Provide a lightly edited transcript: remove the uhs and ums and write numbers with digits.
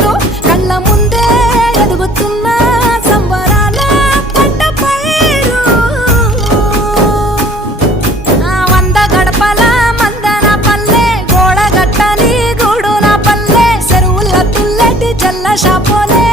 ఊరు కళ్ళ ముందే ఎదుగుతున్న సంబరాల పంట పైరు వంద గడపల మందన పల్లె గోడ గట్టని గూడు నా పల్లె చెరువుల తుల్లటి జల్ల షాపోలే